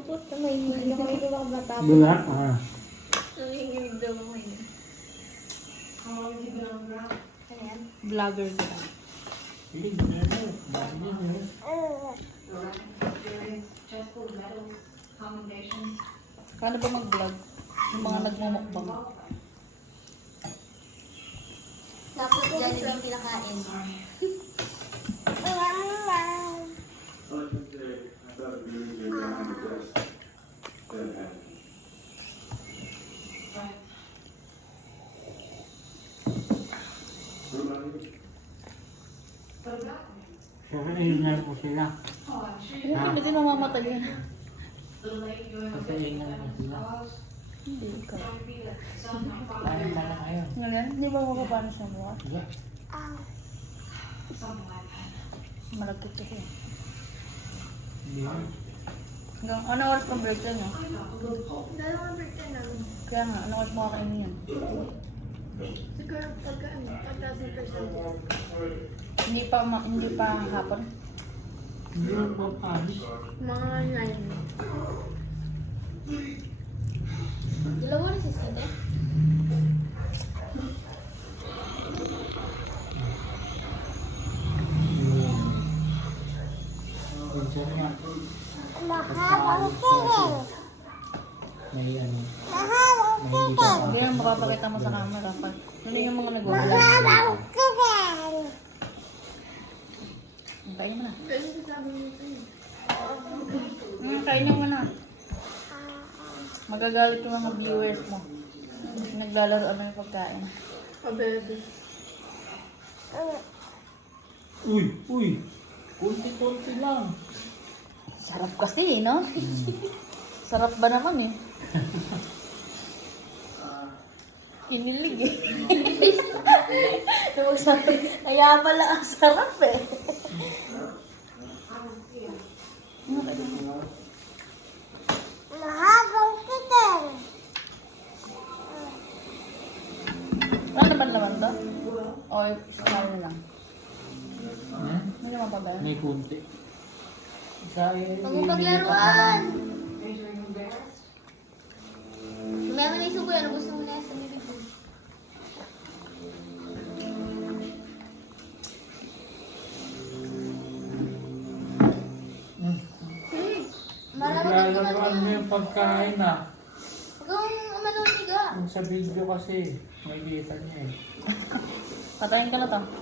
malungkot. Nanginginig ako ito baka matapos. Bulat, ah. Nanginginig daw ako yun. Ayan. Vlogger ka. Hindi, ano, dami yun. Paano ba mag-vlog? Yung mga nagmumukbang. Tapos dyan yung pinakain. Sasaingan ko sila. Hindi din mamamatay yan. Sasaingan ko sila. Hindi, ikaw. Kain na lang kayo. Ngayon, hindi ba mapapano sa mukha? Yeah. Malagkit kasi. Hindi. Hanggang, ano oras pang break lang yun? Dalawang birthday namin. Kaya nga, ano oras makakainin yan? Siguro pagka 1,000%. Hindi pa hapon? Hindi mo pa panis. Mga 9. Dalawa na si Sine? Minsan nga. Mahabang tingin. May ano. Mahabang May hindi ka Hindi yan, makapakita mo sa camera. Ano yung mga nag-vlog? Mahabang tingin. Kain mo na. Kasi sabi mo ito eh. Kain mo na. Magagalit yung mga viewers mo. Naglalaro ano yung pagkain. Pabebe. Uy! Uy! Kunti-kunti lang. Sarap kasi, no? Sarap ba naman eh? Kinilig eh. Kaya pala ang sarap eh. Mahabang tingin. Ano naman naman to? O, small lang. Hmm? Ano naman pa ba? May kunti. Huwag mo paglaruan! May mo na isubo yan. Gusto mo na yan sa bibig mo. Marami ka Naglalarawan mo yung pagkain ah. Huwag kang manuniga. Yung sa video kasi, may kita niya eh. Patayin ka na to.